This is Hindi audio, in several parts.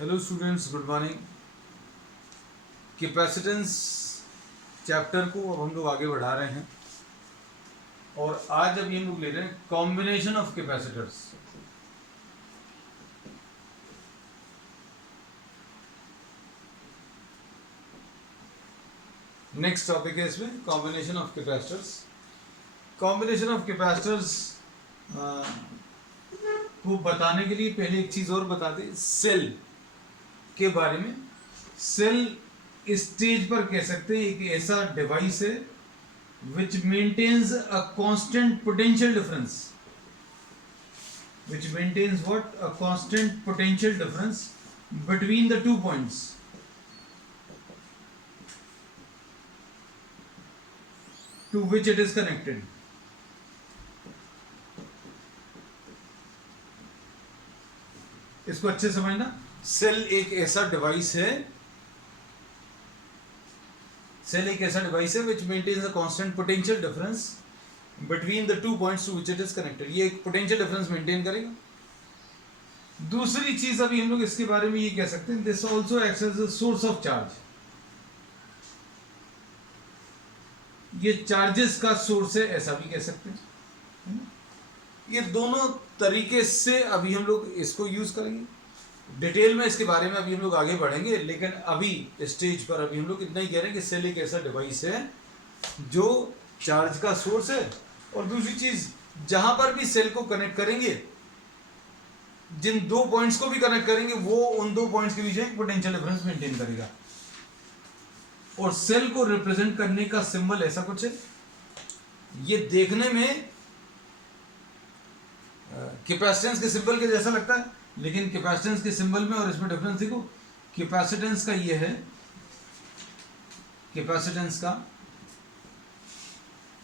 Hello students, good morning. Capacitance chapter को अब हम लोग आगे बढ़ा रहे हैं और आज अभी हम लोग ले रहे हैं combination of capacitors. Next topic है इसमें combination of capacitors. Combination of capacitors को बताने के लिए पहले एक चीज़ और बता दें, सेल के बारे में। सेल स्टेज पर कह सकते हैं एक ऐसा डिवाइस है which maintains a constant potential difference, which maintains what? A constant potential difference between the 2 points to which it is connected. इसको अच्छे समझना। सेल एक ऐसा डिवाइस है, सेल एक ऐसा डिवाइस है which maintains a constant potential difference between the 2 points to which it is connected. ये एक पोटेंशियल डिफरेंस मेंटेन करेगा। दूसरी चीज अभी हम लोग इसके बारे में ये कह सकते हैं, this also acts as a source of charge. ये चार्जेस का सोर्स है, ऐसा भी कह सकते हैं। ये दोनों तरीके से अभी हम लोग इसको यूज करेंगे। डिटेल में इसके बारे में अभी हम लोग आगे बढ़ेंगे, लेकिन अभी स्टेज पर अभी हम लोग इतना ही कह रहे हैं कि सेल एक ऐसा डिवाइस है जो चार्ज का सोर्स है। और दूसरी चीज, जहां पर भी सेल को कनेक्ट करेंगे, जिन 2 पॉइंट्स को भी कनेक्ट करेंगे, वो उन 2 पॉइंट्स के बीच एक पोटेंशियल डिफरेंस मेंटेन करेगा। और सेल को रिप्रेजेंट करने का सिंबल ऐसा कुछ है। ये देखने में कैपेसिटेंस के सिंबल के जैसा लगता है, लेकिन कैपेसिटेंस के सिंबल में और इसमें डिफरेंस देखो। कैपेसिटेंस का ये है, कैपेसिटेंस का,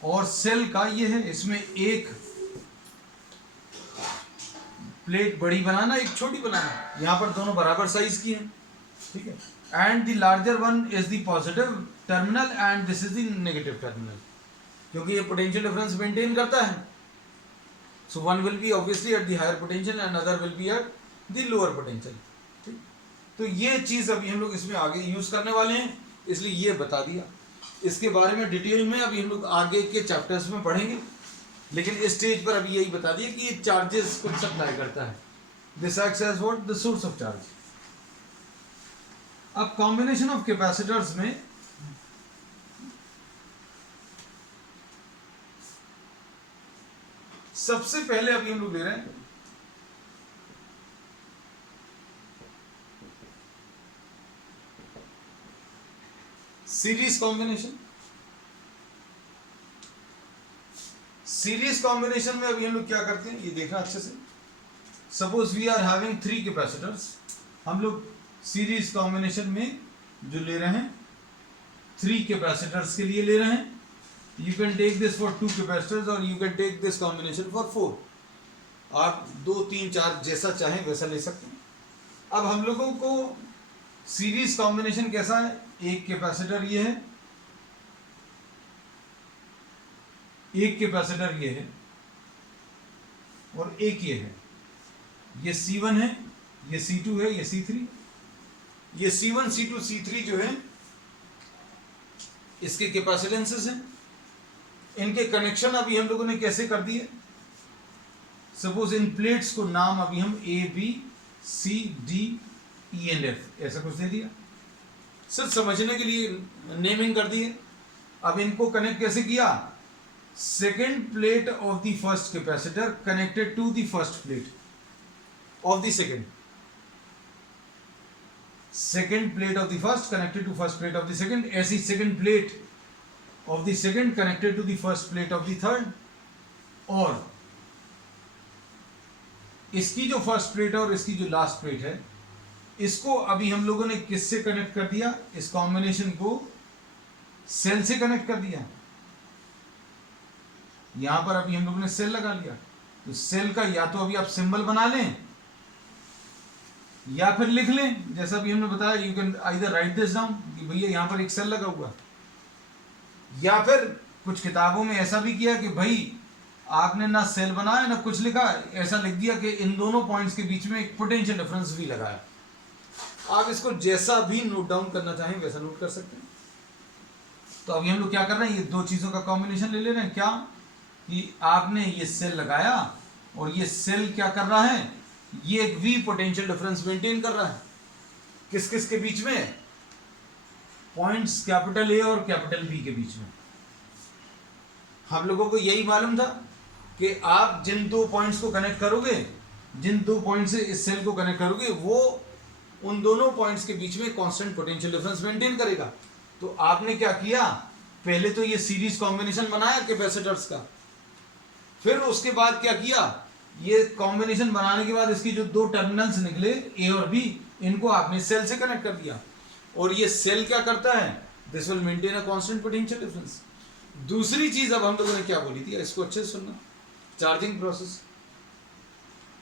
और सेल का ये है। इसमें एक प्लेट बड़ी बनाना, एक छोटी बनाना, यहां पर दोनों बराबर साइज की हैं, ठीक है। And the larger one is the positive terminal and this is the negative terminal, क्योंकि ये पोटेंशियल डिफरेंस मेंटेन करता है। So one will be obviously at the higher potential and other will be at the lower potential. ठीक, तो ये चीज अभी हम लोग इसमें आगे यूज करने वाले हैं, इसलिए ये बता दिया। इसके बारे में डिटेल में अभी हम लोग आगे के चैप्टर्स में पढ़ेंगे, लेकिन इस स्टेज पर अभी यही बता दिया कि ये चार्जेस को सप्लाई करता है। This acts as what? The source of charge. अब कॉम्बिनेशन ऑफ कैपेसिटर्स में सबसे पहले अभी हम लोग ले रहे हैं सीरीज कॉम्बिनेशन। सीरीज कॉम्बिनेशन में अभी हम लोग क्या करते हैं, ये देखना अच्छे से। Suppose we are having 3 capacitors. हम लोग सीरीज कॉम्बिनेशन में जो ले रहे हैं 3 कैपेसिटर्स के लिए ले रहे हैं। You can take this for 2 capacitors or you can take this combination for 4. आप 2, 3, 4 जैसा चाहें वैसा ले सकते हैं। अब हम लोगों को सीरीज कॉम्बिनेशन कैसा है? एक कैपेसिटर ये है, एक कैपेसिटर ये है, और एक ये है। ये C1 है, ये C2 है, ये C3। ये C1, C2, C3 जो है इसके कैपेसिटेंसेस हैं। इनके कनेक्शन अभी हम लोगों ने कैसे कर दिए? सपोज इन प्लेट्स को नाम अभी हम A, B, C, D, E and F ऐसा कुछ दे दिया, सिर्फ समझने के लिए नेमिंग कर दिए। अब इनको कनेक्ट कैसे किया? Second plate of the first capacitor connected to the first plate of the second, second plate of the first connected to first plate of the second. ऐसी second plate of the second connected to the first plate of the third, और इसकी जो फर्स्ट प्लेट है और इसकी जो लास्ट प्लेट है, इसको अभी हम लोगों ने किससे कनेक्ट कर दिया? इस कॉम्बिनेशन को सेल से कनेक्ट कर दिया। यहां पर अभी हम लोगों ने सेल लगा लिया। तो सेल का या तो अभी आप सिंबल बना लें या फिर लिख लें, जैसा भी हमने बताया। You can either right this down कि भैया यहां पर एक सेल लगा हुआ, या फिर कुछ किताबों में ऐसा भी किया कि भाई आपने ना सेल बनाया ना कुछ लिखा, ऐसा लिख दिया कि इन दोनों पॉइंट्स के बीच में एक पोटेंशियल डिफरेंस भी लगाया। आप इसको जैसा भी नोट डाउन करना चाहें वैसा नोट कर सकते हैं। तो अभी हम लोग क्या कर रहे हैं, ये दो चीज़ों का कॉम्बिनेशन ले ले रहे हैं। क्या कि आपने ये सेल लगाया और ये सेल क्या कर रहा है, ये एक वी पोटेंशियल डिफरेंस मेंटेन कर रहा है। किस किस के बीच में, पॉइंट्स कैपिटल ए और कैपिटल बी के बीच में। हम लोगों को यही मालूम था कि आप जिन दो पॉइंट्स को कनेक्ट करोगे, जिन दो पॉइंट से इस सेल को कनेक्ट करोगे, वो उन दोनों पॉइंट्स के बीच में कांस्टेंट पोटेंशियल डिफरेंस मेंटेन करेगा। तो आपने क्या किया, पहले तो ये सीरीज कॉम्बिनेशन बनाया कैपेसिटर्स का, फिर उसके बाद क्या किया, ये कॉम्बिनेशन बनाने के बाद इसकी जो दो टर्मिनल्स निकले ए और बी, इनको आपने सेल से कनेक्ट कर दिया। और ये सेल क्या करता है, this will maintain a constant potential difference. दूसरी चीज अब हम लोगों ने क्या बोली थी, इसको अच्छे से सुनना, charging process.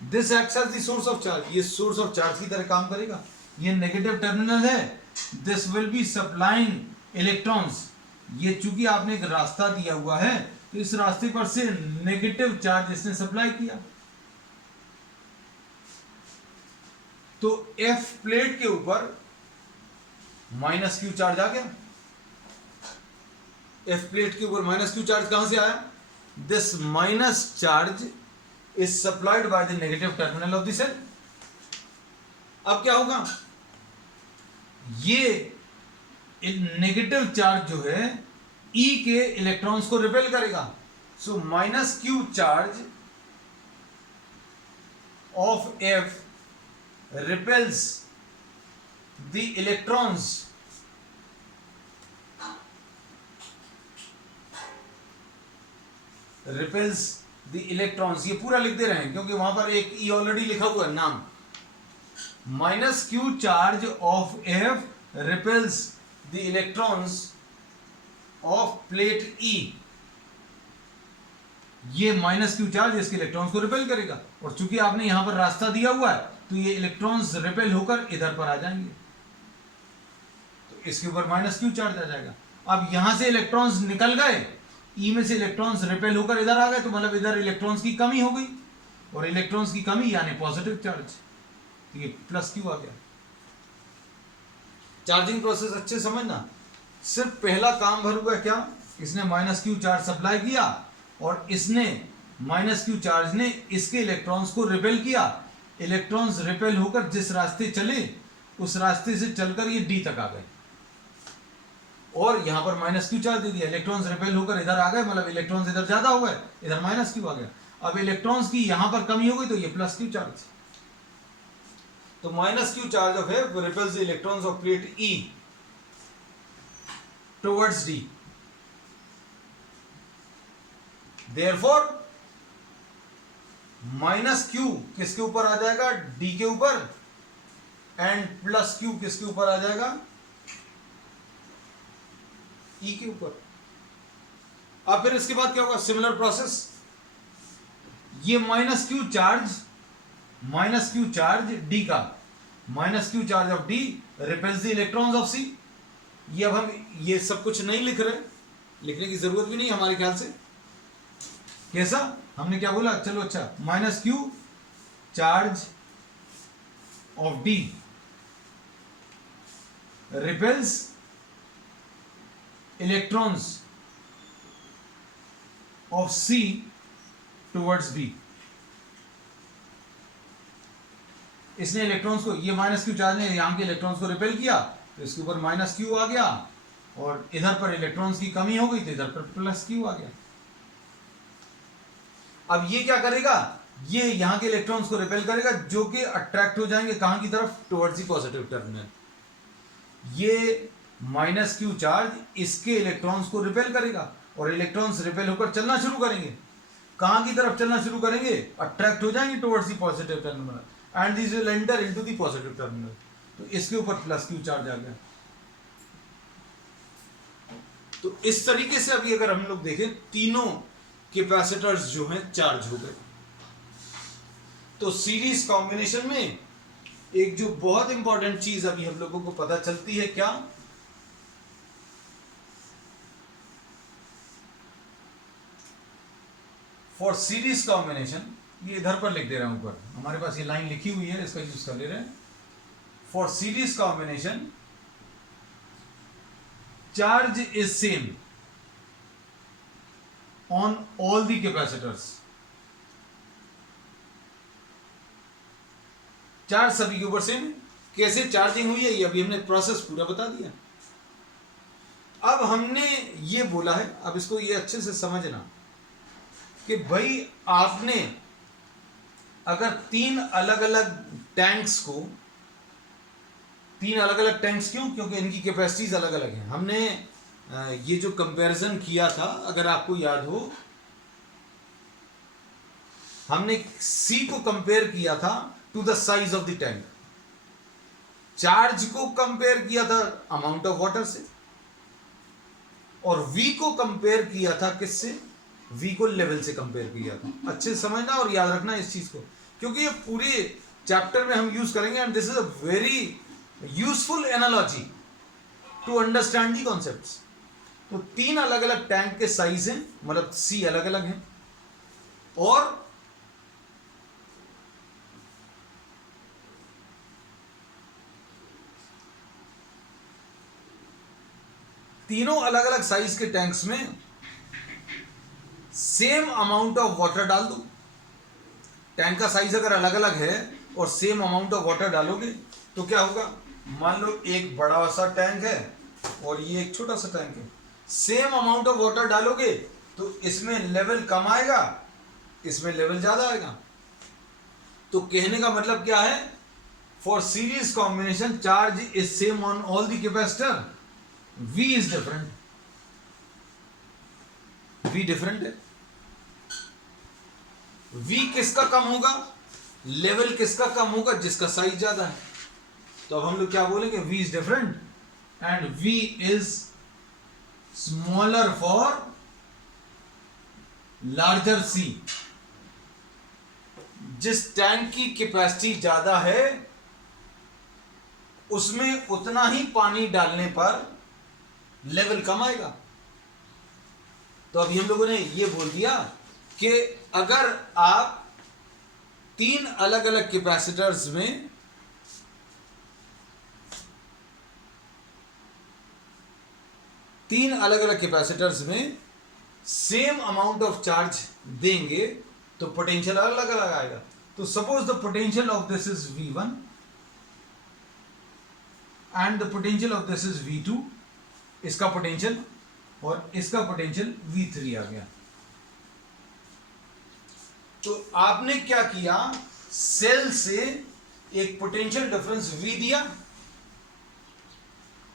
This acts as the source of charge, ये सोर्स ऑफ चार्ज की तरह काम करेगा। ये नेगेटिव टर्मिनल है, this will be supplying electrons. ये चूंकि आपने एक रास्ता दिया हुआ है, तो इस रास्ते पर से नेगेटिव चार्ज इसने सप्लाई किया। तो एफ प्लेट के ऊपर माइनस क्यू चार्ज आ गया। एफ प्लेट के ऊपर माइनस क्यू चार्ज कहां से आया, this minus charge is supplied by the negative terminal of the cell. अब क्या होगा, ये नेगेटिव चार्ज जो है ई के इलेक्ट्रॉन्स को रिपेल करेगा। So minus Q charge of F repels the electrons repels the electrons. ये पूरा लिख दे रहे हैं क्योंकि वहां पर एक ई ऑलरेडी लिखा हुआ है नाम। Minus Q charge of F repels the electrons of plate E. ये माइनस क्यू चार्ज इसके इलेक्ट्रॉन्स को रिपेल करेगा, और चूंकि आपने यहां पर रास्ता दिया हुआ है तो ये इलेक्ट्रॉन्स रिपेल होकर इधर पर आ जाएंगे, तो इसके ऊपर माइनस क्यू चार्ज आ जाएगा। अब यहां से इलेक्ट्रॉन्स निकल गए, ई में से इलेक्ट्रॉन्स रिपेल होकर इधर आ गए, तो मतलब इधर इलेक्ट्रॉन्स की कमी हो गई, और इलेक्ट्रॉन्स की कमी यानी पॉजिटिव चार्ज, तो ये प्लस क्यू आ गया। चार्जिंग प्रोसेस अच्छे समझना। सिर्फ पहला काम भर हुआ क्या, इसने माइनस क्यू चार्ज सप्लाई किया और इसने माइनस क्यू चार्ज ने इसके इलेक्ट्रॉन्स को रिपेल किया। इलेक्ट्रॉन्स रिपेल होकर जिस रास्ते चले उस रास्ते से चलकर ये डी तक आ गए, और यहां पर माइनस क्यू चार्ज दे दिया। इलेक्ट्रॉन्स रिपेल होकर इधर आ गए, मतलब इलेक्ट्रॉन्स इधर ज्यादा हो गए, इधर माइनस क्यू आ गया। अब इलेक्ट्रॉन्स की यहां पर कमी हो गई तो ये प्लस क्यू चार्ज। तो minus Q charge of F repels the electrons of plate E towards D. Therefore minus Q किसके ऊपर आ जाएगा, डी के ऊपर, एंड प्लस क्यू किसके ऊपर आ जाएगा, ई के ऊपर। अब फिर इसके बाद क्या होगा, सिमिलर प्रोसेस। ये माइनस क्यू चार्ज डी का, minus Q charge of D repels the electrons of C. ये अब हम ये सब कुछ नहीं लिख रहे, लिखने की जरूरत भी नहीं हमारे ख्याल से। कैसा, हमने क्या बोला, चलो अच्छा, minus Q charge of D repels electrons of C towards B. इसने इलेक्ट्रॉन्स को, ये माइनस क्यू चार्ज ने यहां के इलेक्ट्रॉन्स को रिपेल किया, तो इसके ऊपर माइनस क्यू आ गया, और इधर पर इलेक्ट्रॉन्स की कमी हो गई तो इधर पर प्लस क्यू आ गया। अब ये क्या करेगा, ये यहां के इलेक्ट्रॉन्स को रिपेल करेगा, जो कि अट्रैक्ट हो जाएंगे कहां की तरफ, टुवर्ड्स द पॉजिटिव टर्मिनल। ये माइनस क्यू चार्ज इसके इलेक्ट्रॉन्स को रिपेल करेगा, और इलेक्ट्रॉन्स रिपेल होकर चलना शुरू करेंगे। कहां की तरफ चलना शुरू करेंगे, अट्रैक्ट हो जाएंगे towards the positive terminal, and this will enter into the positive terminal. तो इसके ऊपर प्लस क्यू चार्ज आ गया। तो इस तरीके से अभी अगर हम लोग देखें, तीनों कैपेसिटर्स जो हैं चार्ज हो गए। तो सीरीज कॉम्बिनेशन में एक जो बहुत इंपॉर्टेंट चीज अभी हम लोगों को पता चलती है, क्या, फॉर सीरीज कॉम्बिनेशन, ये इधर पर लिख दे रहा हूं ऊपर, हमारे पास ये लाइन लिखी हुई है, इसका यूज कर ले रहे हैं। for series combination charge is same on all the capacitors. Charge सभी के ऊपर सेम है. कैसे चार्जिंग हुई है ये अभी हमने प्रोसेस पूरा बता दिया. अब हमने ये बोला है, अब इसको ये अच्छे से समझना कि भाई आपने अगर तीन अलग अलग टैंक्स क्यों, क्योंकि इनकी कैपेसिटीज अलग अलग हैं. हमने ये जो कंपैरिजन किया था, अगर आपको याद हो, हमने C को कंपेयर किया था to the size of the tank, charge को कंपेयर किया था अमाउंट ऑफ वाटर से, और V को कंपेयर किया था किससे? V को लेवल से कंपेयर किया था. अच्छे से समझना और याद रखना इस चीज को, क्योंकि ये पूरे चैप्टर में हम यूज करेंगे and this is a very useful analogy to understand the concepts. तो तीन अलग अलग टैंक के साइज हैं, मतलब C अलग अलग हैं, और तीनों अलग अलग साइज के टैंक्स में सेम अमाउंट ऑफ वाटर डाल दो. टैंक का साइज अगर अलग अलग है और सेम अमाउंट ऑफ वाटर डालोगे तो क्या होगा? मान लो एक बड़ा सा टैंक है और ये एक छोटा सा टैंक है. सेम अमाउंट ऑफ वाटर डालोगे तो इसमें लेवल कम आएगा, इसमें लेवल ज्यादा आएगा. तो कहने का मतलब क्या है? For series combination charge is same on all the capacitor, V is different. V different है. V किसका कम होगा? लेवल किसका कम होगा? जिसका साइज ज्यादा है. तो अब हम लोग क्या बोलेंगे? V is different and V is smaller for larger C. जिस टैंक की कैपेसिटी ज्यादा है उसमें उतना ही पानी डालने पर लेवल कम आएगा. तो अभी हम लोगों ने ये बोल दिया कि अगर आप तीन अलग अलग कैपेसिटर्स में सेम अमाउंट ऑफ चार्ज देंगे तो पोटेंशियल अलग अलग आएगा. तो suppose the potential of this is V1 and the potential of this is V2. इसका पोटेंशियल और इसका पोटेंशियल V3 आ गया. तो आपने क्या किया? सेल से एक पोटेंशियल डिफरेंस V दिया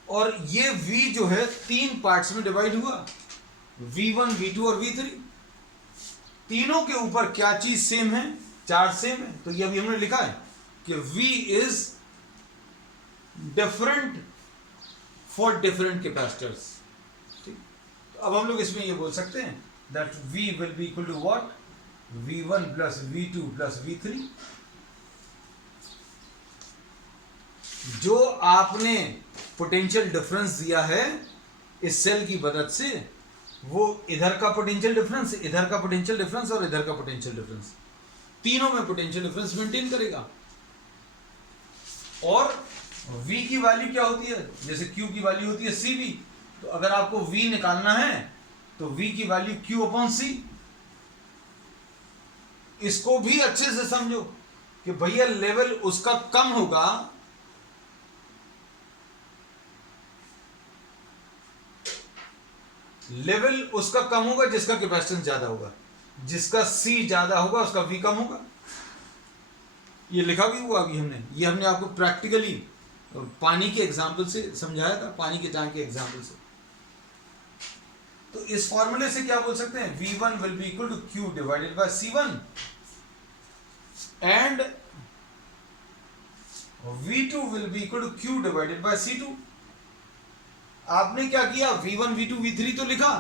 और ये V जो है तीन पार्ट्स में डिवाइड हुआ, V1, V2 और V3. तीनों के ऊपर क्या चीज सेम है? चार्ज सेम है. तो ये अभी हमने लिखा है कि V is different for different capacitors. ठीक. तो अब हम लोग इसमें ये बोल सकते हैं that V will be equal to what? V1 plus V2 plus V3. जो आपने पोटेंशियल डिफरेंस दिया है इस सेल की मदद से, वो इधर का पोटेंशियल डिफरेंस, इधर का पोटेंशियल डिफरेंस और इधर का पोटेंशियल डिफरेंस, तीनों में पोटेंशियल डिफरेंस मेंटेन करेगा. और V की वैल्यू क्या होती है? जैसे Q की वैल्यू होती है CV. तो अगर आपको V निकालना है तो V की वैल्यू Q अपॉन C. इसको भी अच्छे से समझो कि भैया लेवल उसका कम होगा, लेवल उसका कम होगा जिसका कैपेसिटेंस ज्यादा होगा, जिसका C ज्यादा होगा उसका V कम होगा. ये लिखा भी हुआ अभी हमने, ये हमने आपको प्रैक्टिकली पानी के एग्जाम्पल से समझाया था, पानी के टैंक के एग्जाम्पल से. तो इस फॉर्मूले से क्या बोल सकते हैं? V1 will be equal to Q divided by C1 and V2 will be equal to Q divided by C2. आपने क्या किया? V1, V2, V3 तो लिखा,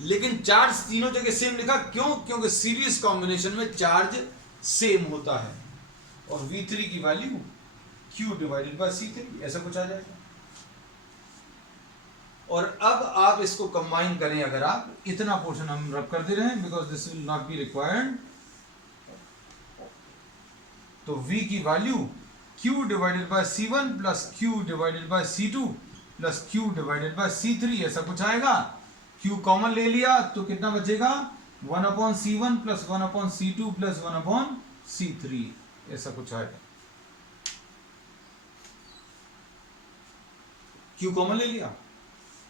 लेकिन चार्ज तीनों जगह सेम लिखा. क्यों? क्योंकि सीरीज कॉम्बिनेशन में चार्ज सेम होता है. और V3 की value Q divided bye C3, ऐसा कुछ आ जाएगा. और अब आप इसको कंबाइन करें, अगर आप इतना पोर्शन हम रब कर दे रहे हैं because this will not be required. तो V की value Q divided by C1 plus Q divided by C2 plus Q divided bye C3, ऐसा कुछ आएगा। Q कॉमन ले लिया तो कितना बचेगा, 1/C1 plus 1/C2 plus 1/C3, ऐसा कुछ आएगा। Q कॉमन ले लिया।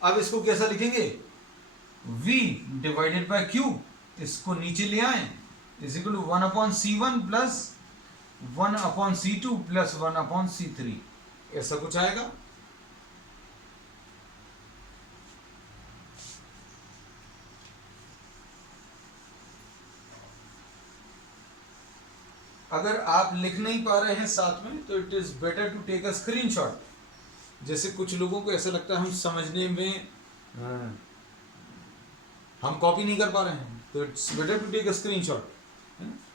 अब इसको कैसा लिखेंगे, V डिवाइडेड बाय Q, इसको नीचे ले आए, is equal to 1/C1 plus 1/C2 plus 1/C3, ऐसा कुछ आएगा। अगर आप लिख नहीं पा रहे हैं साथ में तो it is better to take a screenshot. जैसे कुछ लोगों को ऐसा लगता है हम समझने में हम कॉपी नहीं कर पा रहे हैं, तो it's better to take a screenshot.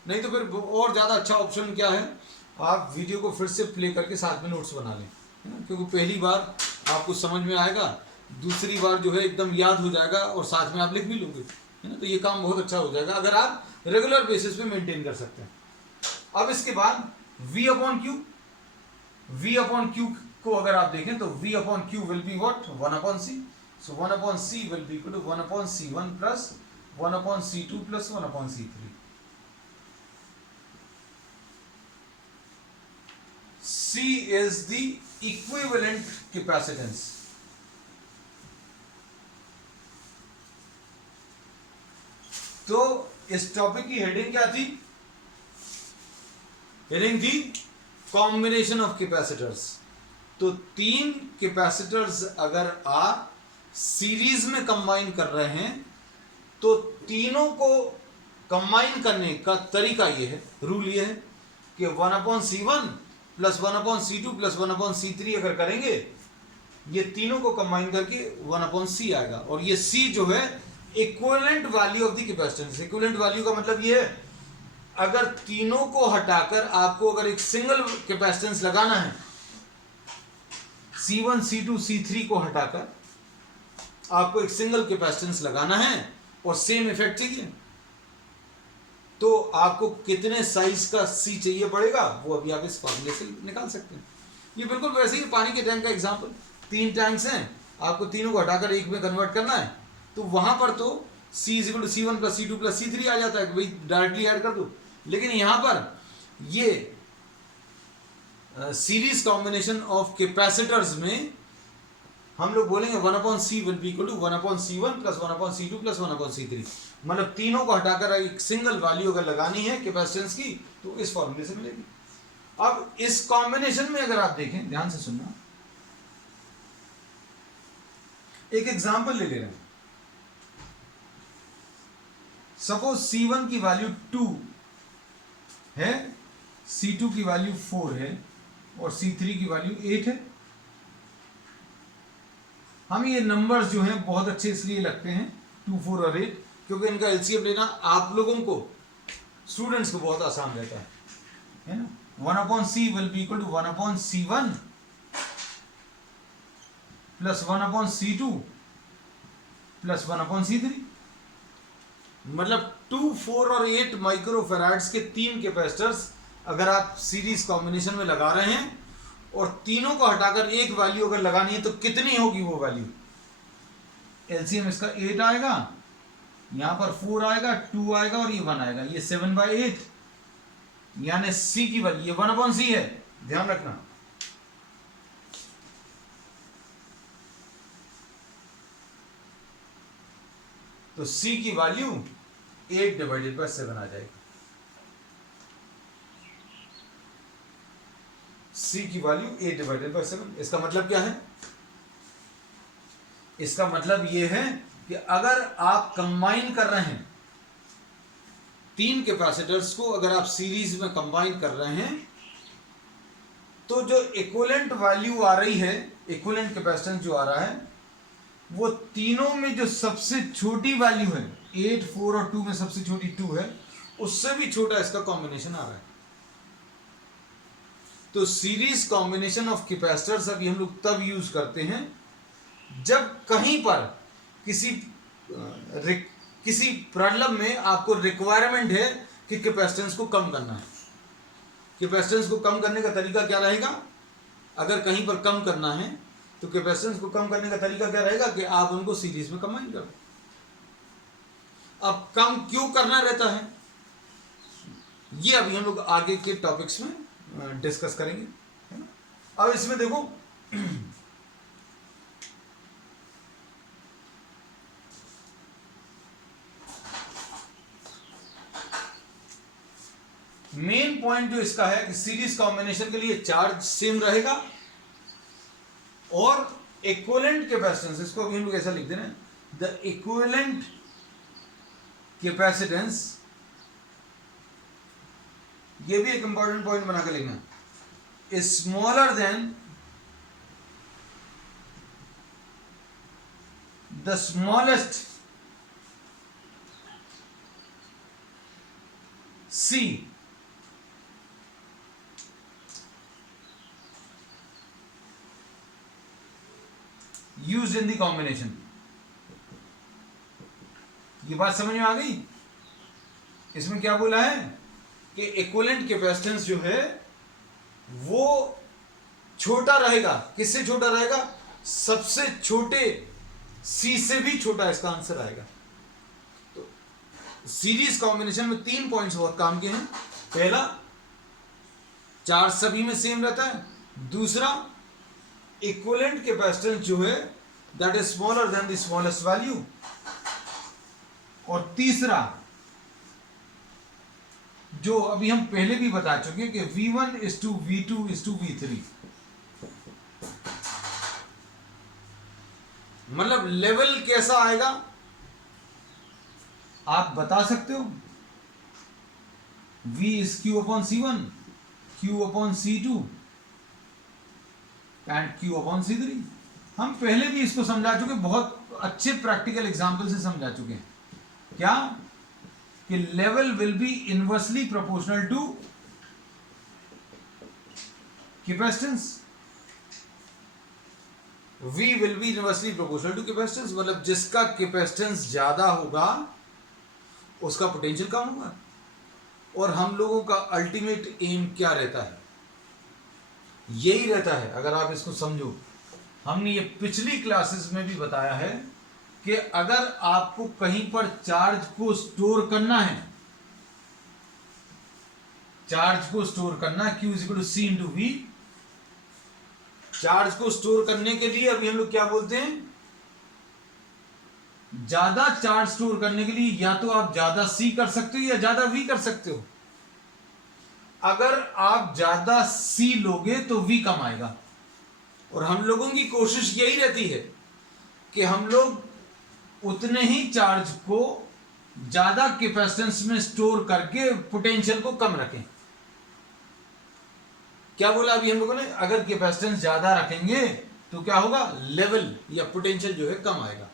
नहीं तो फिर और ज़्यादा अच्छा ऑप्शन क्या है, आप वीडियो को फिर से प्ले करके साथ में नोट्स बना लें, क्योंकि पहली बार आपको समझ में आएगा, दूसरी बार जो है एकदम याद हो जाएगा और साथ में आप लिख भी लोगे, है ना। तो ये काम बहुत अच्छा हो जाएगा अगर आप रेगुलर बेसिस पे मेंटेन कर सकते हैं। अब इसके बाद V अपॉन क्यू को अगर आप देखें तो V upon Q will be what, 1/C। So 1/C will be equal to 1/C1 plus 1/C2 plus 1/C3। C is the equivalent capacitance। तो इस टॉपिक की हेडिंग क्या थी, हेडिंग थी कॉम्बिनेशन ऑफ कैपेसिटर्स। तो 3 कैपेसिटर्स अगर आप सीरीज में कंबाइन कर रहे हैं तो तीनों को कंबाइन करने का तरीका ये है, रूल ये है कि 1/C1 plus 1/C2 plus 1/C3 अगर करेंगे, ये तीनों को कंबाइन करके 1/C आएगा। और ये C जो है equivalent value of the capacitance. Equivalent value का मतलब ये है, अगर तीनों को हटाकर आपको अगर एक सिंगल कैपेसिटेंस लगाना है, C1 C2 C3 को हटाकर आपको एक सिंगल कैपेसिटेंस लगाना है और सेम इफेक्ट चाहिए, तो आपको कितने साइज का C चाहिए पड़ेगा, वो अभी आप इस फॉर्मूले से निकाल सकते हैं। ये बिल्कुल वैसे ही पानी के टैंक का एग्जांपल, 3 टैंक्स हैं, आपको तीनों को हटाकर एक में कन्वर्ट करना है, तो वहां पर तो C is equal to C1 plus C2 plus C3 आ जाता है कि भाई डायरेक्टली ऐड कर दो। लेकिन यहां पर ये सीरीज कॉम्बिनेशन ऑफ कैपेसिटर्स में हम लोग बोलेंगे 1/C will be equal to 1/C1 plus 1/C2 plus 1/C3। मतलब तीनों को हटाकर एक सिंगल वैल्यू अगर लगानी है कैपेसिटेंस की तो इस फॉर्मूले से मिलेगी। अब इस कॉम्बिनेशन में अगर आप देखें, ध्यान से सुनना, एक एग्जांपल ले रहे हैं। सपोज C1 की वैल्यू 2 है, C2 की वैल्यू 4 है और C3 की वैल्यू 8 है। हम ये नंबर्स जो हैं बहुत अच्छे इसलिए लगते हैं 2, 4 और 8, क्योंकि इनका एलसीएम लेना आप लोगों को, स्टूडेंट्स को बहुत आसान रहता है ना। 1/C will be equal to 1/C1 plus 1/C2 plus 1/C3। मतलब 2, 4 और 8 माइक्रोफैराड्स के 3 कैपेसिटर्स अगर आप सीरीज कॉम्बिनेशन में लगा रहे हैं और तीनों को हटाकर एक वैल्यू अगर लगानी है तो कितनी होगी वो वैल्यू, एलसीएम इसका 8 आएगा, यहां पर 4 आएगा, 2 आएगा और ये 1 आएगा, ये 7/8, यानी C की वैल्यू, ये 1/C है, ध्यान रखना। तो C की वैल्यू 8 डिवाइडेड बाय 7 आ जाएगी। C की वैल्यू 8 डिवाइडेड बाय 7। इसका मतलब क्या है, इसका मतलब यह है कि अगर आप कंबाइन कर रहे हैं 3 कैपेसिटर्स को, अगर आप सीरीज में कंबाइन कर रहे हैं, तो जो इक्विवेलेंट वैल्यू आ रही है, इक्विवेलेंट कैपेसिटेंस जो आ रहा है, वो तीनों में जो सबसे छोटी वैल्यू है, 8, 4 और 2 में सबसे छोटी 2 है, उससे भी छोटा इसका कॉम्बिनेशन आ रहा है। तो सीरीज कॉम्बिनेशन ऑफ कैपेसिटर्स अभी हम लोग तब यूज करते हैं जब कहीं पर किसी प्रॉब्लम में आपको रिक्वायरमेंट है कि कैपेसिटेंस को कम करना है। कैपेसिटेंस को कम करने का तरीका क्या रहेगा? अगर कहीं पर कम करना है तो कैपेसिटेंस को कम करने का तरीका क्या रहेगा कि आप उनको सीरीज में कंबाइन कर दो। अब कम क्यों करना रहता है, ये अभी हम लोग आगे के टॉपिक्स में डिस्कस करेंगे, है ना। अब इसमें देखो मेन पॉइंट जो इसका है कि सीरीज कॉम्बिनेशन के लिए चार्ज सेम रहेगा और इक्विवेलेंट कैपेसिटेंस, इसको अभी हम लोग ऐसा लिख दे रहे हैं, द इक्विवेलेंट कैपेसिटेंस, ये भी एक इंपॉर्टेंट पॉइंट बना के लिखना, is smaller than the smallest C used in the combination। ये बात समझ में आ गई? इसमें क्या बोला है कि इक्विवेलेंट कैपेसिटेंस जो है वो छोटा रहेगा। किससे छोटा रहेगा? सबसे छोटे C से भी छोटा, इसका आंसर आएगा। तो सीरीज कॉम्बिनेशन में 3 पॉइंट्स बहुत काम के हैं। पहला, चार्ज सभी में सेम रहता है। दूसरा, इक्विवेलेंट कैपेसिटेंस जो है that is smaller than the smallest value. और तीसरा, जो अभी हम पहले भी बता चुके हैं कि V1 is to V2 is to V3, मतलब लेवल कैसा आएगा आप बता सकते हो। V is Q upon C1, Q upon C2 and Q upon C3। हम पहले भी इसको समझा चुके, बहुत अच्छे प्रैक्टिकल एग्जाम्पल से समझा चुके हैं। क्या कि level will be inversely proportional to capacitance. V will be inversely proportional to capacitance, मतलब जिसका कैपेसिटेंस ज्यादा होगा उसका पोटेंशियल कम होगा। और हम लोगों का अल्टीमेट एम क्या रहता है? यही रहता है। अगर आप इसको समझो, हमने ये पिछली क्लासेस में भी बताया है कि अगर आपको कहीं पर चार्ज को स्टोर करना है, चार्ज को स्टोर करना है, Q equal to C into V। Charge को स्टोर करने के लिए अभी हम लोग क्या बोलते हैं, ज्यादा चार्ज स्टोर करने के लिए या तो आप ज्यादा C कर सकते हो या ज्यादा V कर सकते हो। अगर आप ज्यादा C लोगे तो V कम आएगा। और हम लोगों की कोशिश यही रहती है कि हम लोग उतने ही चार्ज को ज्यादा कैपेसिटेंस में स्टोर करके पोटेंशियल को कम रखें। क्या बोला अभी हम लोगों ने? अगर कैपेसिटेंस ज्यादा रखेंगे तो क्या होगा? लेवल या पोटेंशियल जो है कम आएगा।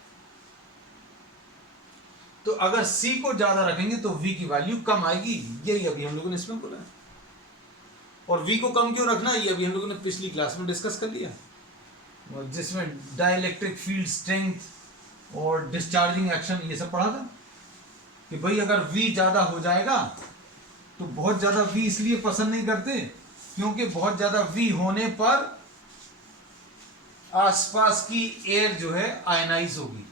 तो अगर C को ज्यादा रखेंगे तो V की वैल्यू कम आएगी। यही अभी हम लोगों ने इसमें बोला है। और V को कम क्यों रखना, ये अभी हम लोगों ने पिछली क्लास में डिस्कस कर लिया, जिसमें डाइलेक्ट्रिक फील्ड स्ट्रेंथ और डिस्चार्जिंग एक्शन ये सब पढ़ा था कि भाई अगर V ज्यादा हो जाएगा तो बहुत ज्यादा V इसलिए पसंद नहीं करते क्योंकि बहुत ज्यादा V होने पर आसपास की एयर जो है आयनाइज होगी।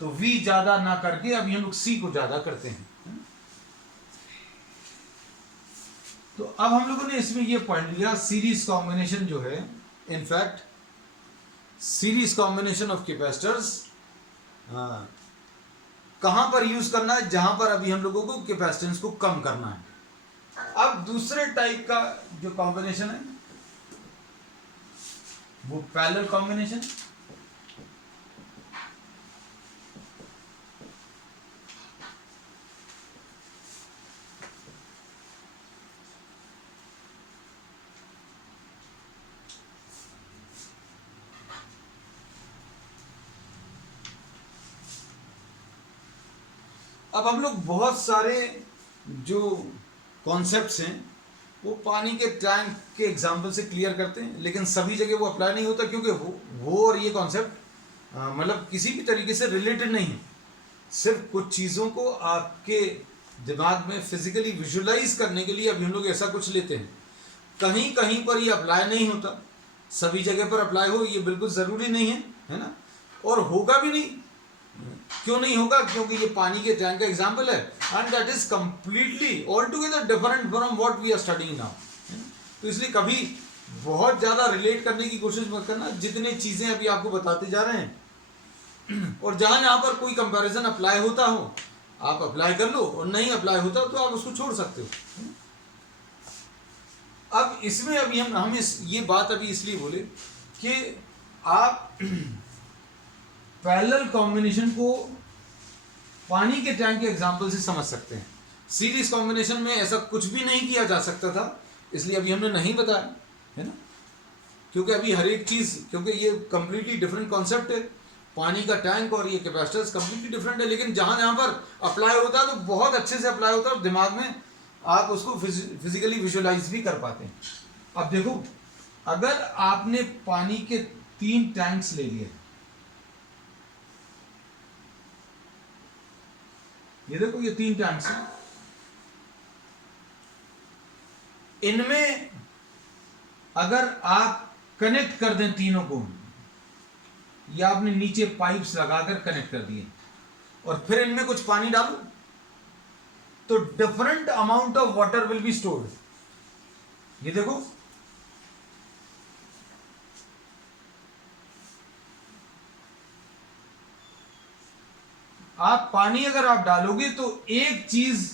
तो V ज्यादा ना करके अभी हम लोग C को ज्यादा करते हैं। तो अब हम लोगों ने इसमें ये पढ़ लिया, सीरीज कॉम्बिनेशन जो है, in fact series combination of capacitors कहां पर यूज करना है, जहां पर अभी हम लोगों को कैपेसिटेंस को कम करना है। अब दूसरे टाइप का जो कॉम्बिनेशन है वो पैरेलल कॉम्बिनेशन। अब हम लोग बहुत सारे जो कॉन्सेप्ट्स हैं वो पानी के टैंक के एग्जाम्पल से क्लियर करते हैं, लेकिन सभी जगह वो अप्लाई नहीं होता क्योंकि वो और ये कॉन्सेप्ट मतलब किसी भी तरीके से रिलेटेड नहीं है। सिर्फ कुछ चीज़ों को आपके दिमाग में फिजिकली विजुअलाइज करने के लिए अभी हम लोग ऐसा कुछ लेते हैं। कहीं कहीं पर ये अप्लाई नहीं होता, सभी जगह पर अप्लाई हो ये बिल्कुल ज़रूरी नहीं है ना, और होगा भी नहीं। क्यों नहीं होगा? क्योंकि ये पानी के टैंक का एग्जाम्पल है and that is completely all together different from what we are studying now. तो इसलिए कभी बहुत ज़्यादा रिलेट करने की कोशिश मत करना, जितनी चीज़ें अभी आपको बताते जा रहे हैं और जहाँ जहाँ पर कोई कंपैरिजन अप्लाई होता हो आप अप्लाई कर लो, और नहीं अप्लाई होता तो आप उसको छोड़ सकते हो। अब इसमें अभी हम ये बात अभी इसलिए बोले कि आप पैरेलल कॉम्बिनेशन को पानी के टैंक के एग्जांपल से समझ सकते हैं। सीरीज कॉम्बिनेशन में ऐसा कुछ भी नहीं किया जा सकता था, इसलिए अभी हमने नहीं बताया, है ना, क्योंकि अभी हर एक चीज़, क्योंकि ये कंप्लीटली डिफरेंट कॉन्सेप्ट है, पानी का टैंक और ये कैपेसिटर्स कंप्लीटली डिफरेंट है, लेकिन जहाँ जहाँ पर अप्लाई होता है तो बहुत अच्छे से अप्लाई होता है और दिमाग में आप उसको फिजिकली विजुअलाइज भी कर पाते हैं। अब देखो, अगर आपने पानी के 3 टैंक्स ले लिए, ये देखो ये 3 टैंक्स हैं, इनमें अगर आप कनेक्ट कर दें तीनों को, या आपने नीचे पाइप्स लगाकर कनेक्ट कर दिए और फिर इनमें कुछ पानी डालो, तो different amount of water will be stored. ये देखो, आप पानी अगर आप डालोगे तो एक चीज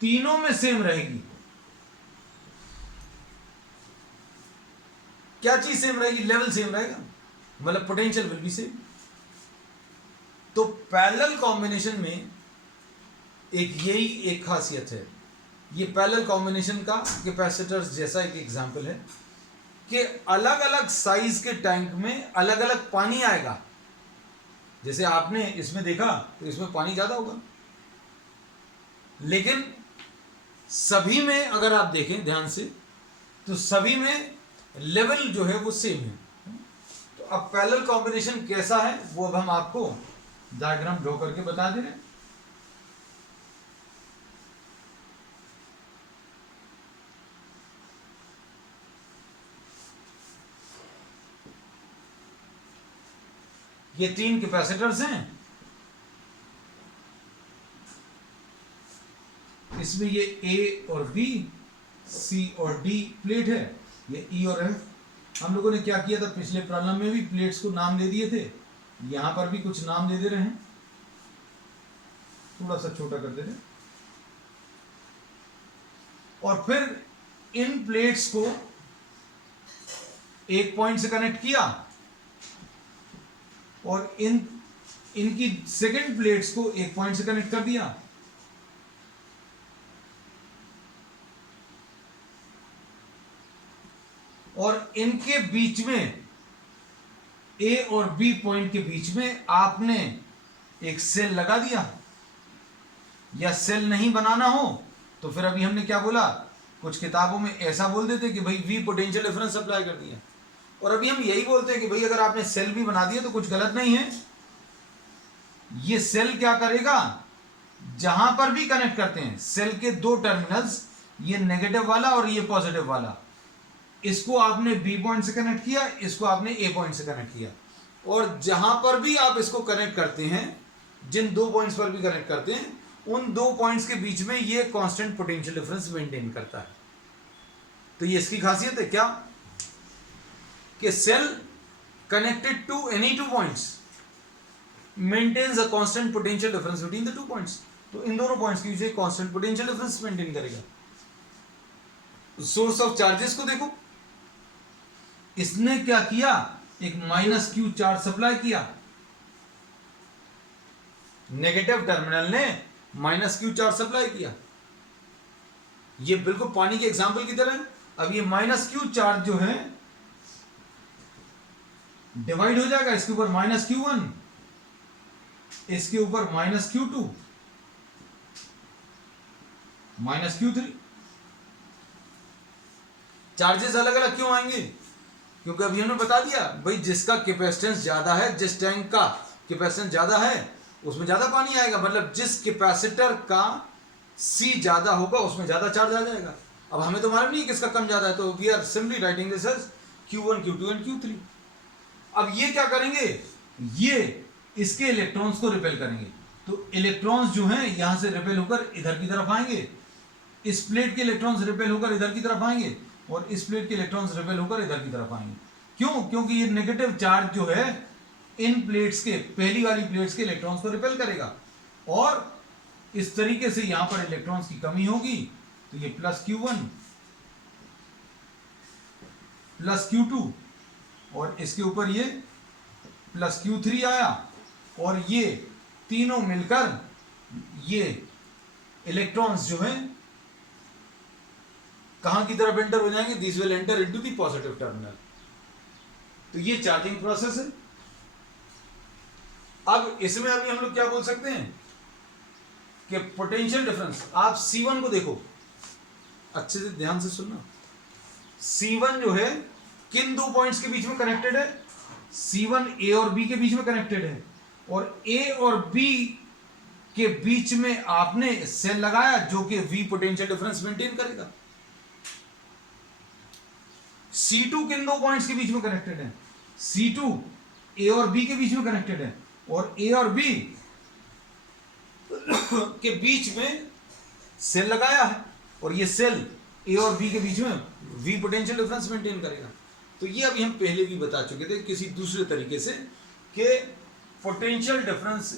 तीनों में सेम रहेगी। क्या चीज सेम रहेगी? लेवल सेम रहेगा, मतलब पोटेंशियल विल बी सेम। तो पैरेलल कॉम्बिनेशन में यही एक खासियत है। ये पैरेलल कॉम्बिनेशन का कैपेसिटर्स जैसा एक एग्जांपल है कि अलग अलग साइज के टैंक में अलग अलग पानी आएगा। जैसे आपने इसमें देखा तो इसमें पानी ज्यादा होगा, लेकिन सभी में अगर आप देखें ध्यान से तो सभी में लेवल जो है वो सेम है। तो अब पैरेलल कॉम्बिनेशन कैसा है वो अब हम आपको डायग्राम ड्रॉ करके बता दे रहे हैं। ये 3 कैपेसिटर्स हैं, इसमें ये A और B, C और D प्लेट है, ये E और F। हम लोगों ने क्या किया था पिछले प्रॉब्लम में भी, प्लेट्स को नाम दे दिए थे, यहां पर भी कुछ नाम दे रहे हैं, थोड़ा सा छोटा कर दे रहे हैं। और फिर इन प्लेट्स को एक पॉइंट से कनेक्ट किया और इनकी सेकंड प्लेट्स को एक पॉइंट से कनेक्ट कर दिया। और इनके बीच में ए और बी पॉइंट के बीच में आपने एक सेल लगा दिया। या सेल नहीं बनाना हो तो फिर अभी हमने क्या बोला, कुछ किताबों में ऐसा बोल देते कि भाई वी पोटेंशियल डिफरेंस अप्लाई कर दिया, और अभी हम यही बोलते हैं कि भाई अगर आपने सेल भी बना दिया तो कुछ गलत नहीं है। ये सेल क्या करेगा, जहां पर भी कनेक्ट करते हैं सेल के 2 टर्मिनल्स, ये नेगेटिव वाला और ये पॉजिटिव वाला, इसको आपने बी पॉइंट से कनेक्ट किया, इसको आपने ए पॉइंट से कनेक्ट किया, और जहां पर भी आप इसको कनेक्ट करते हैं, जिन 2 पॉइंट्स पर भी कनेक्ट करते हैं, उन 2 पॉइंट्स के बीच में ये कांस्टेंट पोटेंशियल डिफरेंस मेंटेन करता है। तो ये इसकी खासियत है क्या, कि cell connected to any 2 points maintains a constant potential difference between the 2 points. तो इन दोनों पॉइंट्स के बीच कांस्टेंट पोटेंशियल डिफरेंस मेंटेन करेगा। सोर्स ऑफ चार्जेस को देखो, इसने क्या किया, एक -q चार्ज सप्लाई किया, नेगेटिव टर्मिनल ने -q चार्ज सप्लाई किया। ये बिल्कुल पानी के एग्जांपल की तरह है। अब ये -q चार्ज जो है डिवाइड हो जाएगा, इसके ऊपर -q1, इसके ऊपर -q2, -q3। चार्जेस अलग अलग क्यों आएंगे, क्योंकि अभी हमने बता दिया भाई जिसका कैपेसिटेंस ज्यादा है, जिस टैंक का कैपेसिटेंस ज्यादा है उसमें ज्यादा पानी आएगा, मतलब जिस कैपेसिटर का C ज्यादा होगा उसमें ज्यादा चार्ज आ जाएगा। अब हमें तो मालूम नहीं किसका कम ज्यादा है, तो we are simply writing this as Q1 Q2 and Q3। अब ये क्या करेंगे, ये इसके इलेक्ट्रॉन्स को रिपेल करेंगे, तो इलेक्ट्रॉन्स जो हैं यहां से रिपेल होकर इधर की तरफ आएंगे, इस प्लेट के इलेक्ट्रॉन्स रिपेल होकर इधर की तरफ आएंगे और इस प्लेट के इलेक्ट्रॉन्स रिपेल होकर इधर की तरफ आएंगे। क्यों? क्योंकि ये नेगेटिव चार्ज जो है इन प्लेट्स के, पहली वाली प्लेट्स के इलेक्ट्रॉन्स को रिपेल करेगा और इस तरीके से यहां पर इलेक्ट्रॉन्स की कमी होगी, तो ये प्लस Q1 प्लस Q2 और इसके ऊपर ये प्लस Q3 आया और ये तीनों मिलकर ये इलेक्ट्रॉन्स जो हैं कहां की तरफ एंटर हो जाएंगे, this will enter into the positive terminal. तो ये चार्जिंग प्रोसेस है। अब इसमें अभी हम लोग क्या बोल सकते हैं कि पोटेंशियल डिफरेंस, आप C1 को देखो, अच्छे से ध्यान से सुनना। C1 जो है किन दो पॉइंट्स के बीच में कनेक्टेड है, C1 A और B के बीच में कनेक्टेड है और A और B के बीच में आपने सेल लगाया जो कि V पोटेंशियल डिफरेंस मेंटेन करेगा। C2 किन दो पॉइंट्स के बीच में कनेक्टेड है, C2 A और B के बीच में कनेक्टेड है और A और B के बीच में सेल लगाया है और ये सेल A और B के बीच में V पोटेंशियल डिफरेंस मेंटेन करेगा। तो ये अभी हम पहले भी बता चुके थे किसी दूसरे तरीके से कि potential difference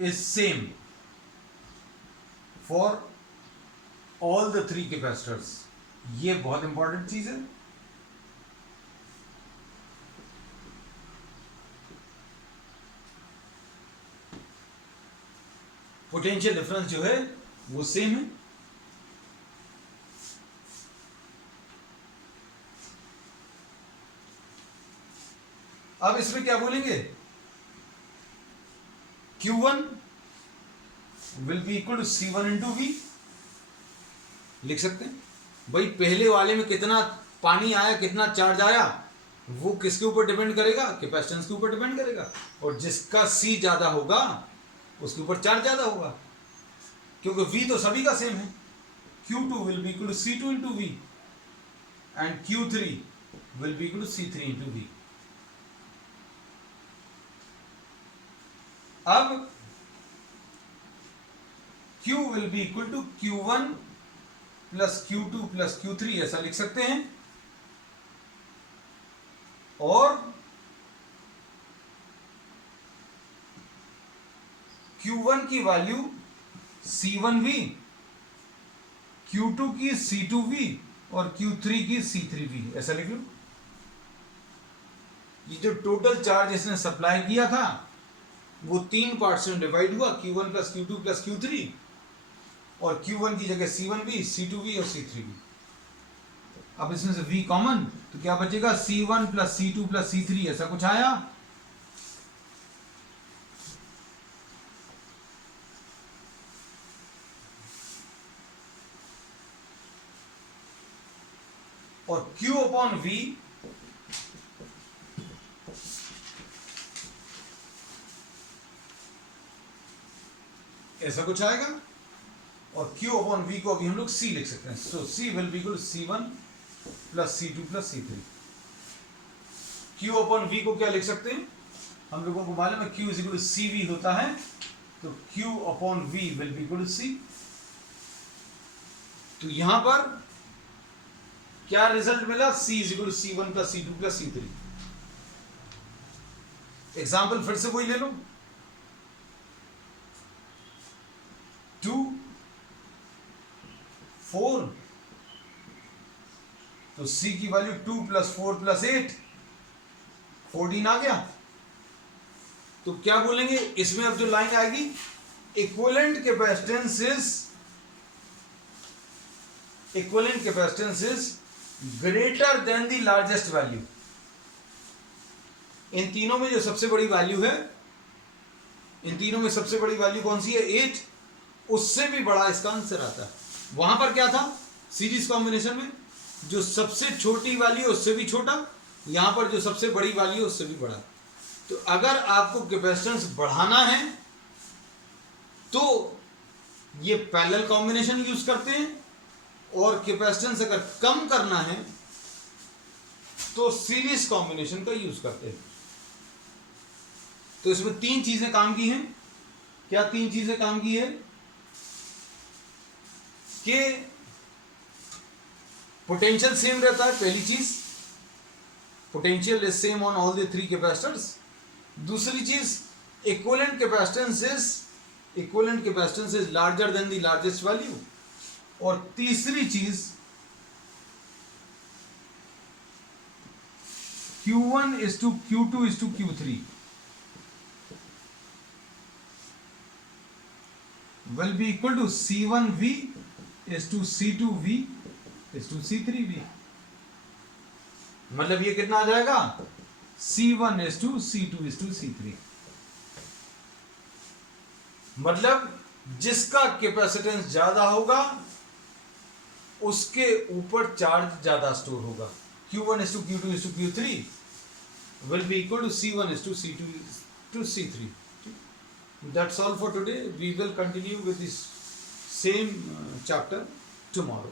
is same for all the three capacitors. ये बहुत इंपॉर्टेंट चीज है। पोटेंशियल डिफरेंस जो है वो सेम है। अब इसमें क्या बोलेंगे, Q1 will be equal to C1 into V। लिख सकते हैं भाई, पहले वाले में कितना पानी आया, कितना चार्ज आया, वो किसके ऊपर डिपेंड करेगा, कैपेसिटेंस के ऊपर डिपेंड करेगा और जिसका C ज्यादा होगा उसके ऊपर चार्ज ज्यादा होगा, क्योंकि V तो सभी का सेम है। Q2 will be equal to C2 into V and Q3 will be equal to C3 into V। अब Q will be equal to Q1 plus Q2 plus Q3 ऐसा लिख सकते हैं और Q1 की वैल्यू C1V, Q2 की C2V और Q3 की C3V ऐसा लिख लो। ये जो टोटल चार्ज इसने सप्लाई किया था वो तीन पार्ट्स में डिवाइड हुआ, Q1 plus Q2 plus Q3 और Q1 की जगह C1V, C2V और C3V। अब इसमें से V कॉमन, तो क्या बचेगा, C1 plus C2 plus C3 ऐसा कुछ आया। और Q अपॉन V ऐसा कुछ आएगा और Q अपॉन V को अभी हम लोग C लिख सकते हैं। सो C will be equal C1 plus C2 plus C3। Q upon V को क्या लिख सकते हैं, हम लोगों को मालूम है Q is equal to CV होता है, तो Q upon V will be equal to C। तो यहां पर क्या रिजल्ट मिला, C is equal to C1 plus C2 plus C3। Example फिर से वही ले लो, 2 4, तो C की वैल्यू 2 प्लस 4 प्लस 8 14 आ गया। तो क्या बोलेंगे इसमें, अब जो लाइन आएगी, equivalent capacitance is greater than the largest value. इन तीनों में जो सबसे बड़ी वैल्यू है, इन तीनों में सबसे बड़ी वैल्यू कौन सी है, 8, उससे भी बड़ा इसका आंसर आता है। वहां पर क्या था, सीरीज कॉम्बिनेशन में जो सबसे छोटी वैल्यू उससे भी छोटा, यहां पर जो सबसे बड़ी वैल्यू उससे भी बड़ा। तो अगर आपको कैपेसिटेंस बढ़ाना है तो ये पैरेलल कॉम्बिनेशन यूज करते हैं और कैपेसिटेंस अगर कम करना है तो सीरीज कॉम्बिनेशन का यूज करते हैं। तो इसमें तीन चीजें काम की हैं। क्या तीन चीजें काम की है कि पोटेंशियल सेम रहता है, पहली चीज, potential is same on all the three capacitors. दूसरी चीज, equivalent capacitance is larger than the largest value. और तीसरी चीज, Q1 is to Q2 is to Q3 will be equal to C1V is to C2V is to C3V। मतलब ये कितना आ जाएगा, C1 is to C2 is to C3। मतलब जिसका कैपेसिटेंस ज्यादा होगा उसके ऊपर चार्ज ज्यादा स्टोर होगा। Q1 is to Q2 is to Q3 will be equal to C1 is to C2 is to C3। That's all for today. We will continue with this same chapter tomorrow.